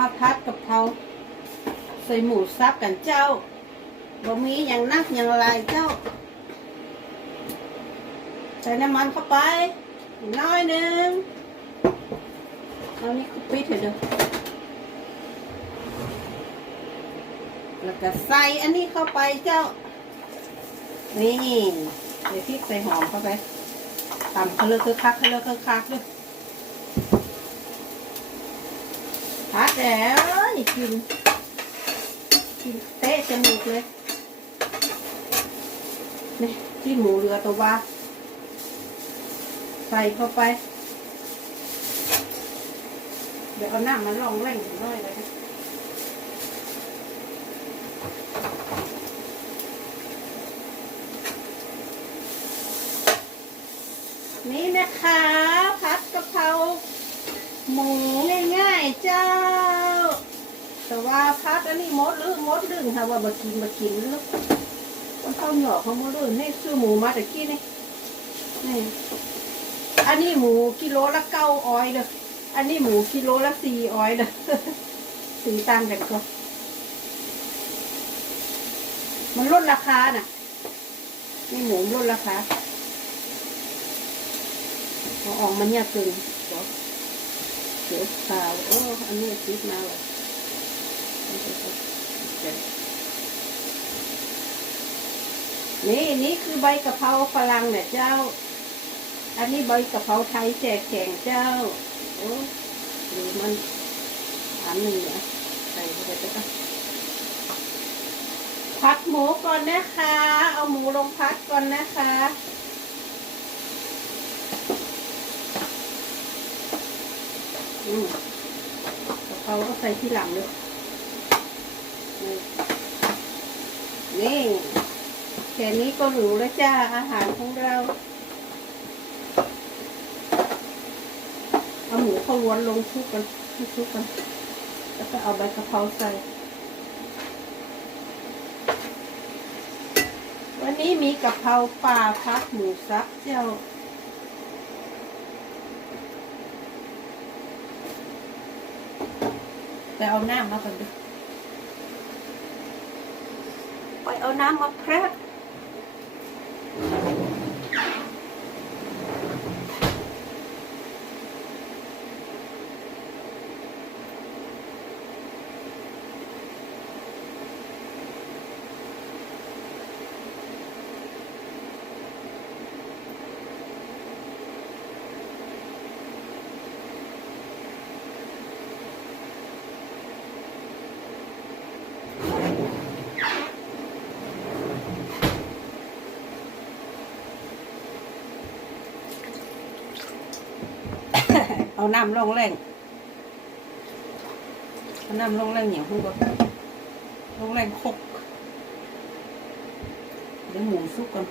มาพัดกับเขาใส่หมูสับกันเจ้าบ่มีอย่างนักอย่างไรเจ้า ใส่น้ำมันเข้าไปน้อยหนึงเอานี่คุปิดเถอะเด้อแล้วก็ใส่อันนี้เข้าไปเจ้า นี่ใส่พริกใส่หอมเข้าไปตำเขาเลือกคือคักเขาเลือกคือคักด้วย พัดแล้วนี่กินกินเตะจมูกเลยนี่ที่หมูเรือตัวว่าใส่เข้าไป เดี๋ยวเอาหน้ำมาลองเร่งหน่อยเลยนะนี่นะคะผัดกะเพราหมูง่ายๆเจ้า แต่ว่าพัดอันนี้มดหรือมดดึงค่ะว่าบกินบกินหรือมันเข้าหยอกเขามดดึงนี่ซื้อหมูมาแต่กี้นี่นี่อันนี้หมูกิโลละเก้าออยเด้ออันนี้หมูกิโลละสี่ออยเด้อสีตางกันก็มันลดราคาน่ะนี่หมูลดราคาอออกมันเนี่ยกึ่งเดี๋ยวเดี๋ยวขาวโอ้อันนี้ติดมาเลย นี่นี่คือใบกะเพราฝรั่งเนี่ยเจ้า อันนี้ใบกะเพราไทยแจกแข่งเจ้า โอ้หรือมันอันหนึ่งเนี่ยใส่เข้าไปจะก็พัดหมูก่อนนะคะ เอาหมูลงพัดก่อนนะคะอืมกะเพราก็ใส่ที่หลังเลย นี่แค่นี้ก็หรูแล้วจ้า อาหารของเรา เอาหมูเขาล้วนลงชุบกันชุบกัน แล้วก็เอาใบกะเพราใส่ วันนี้มีกะเพราปลาพักหมูสับเจ้าแต่เอาหน้ำมาก่อนดิ ไปเอาน้ำมาแพรก เอาน้ำลงแรงเอาน้ำลงแรงเหนียวพุ่งก่อนลงแรงคกเดี๋ยวหมูสุกก่อน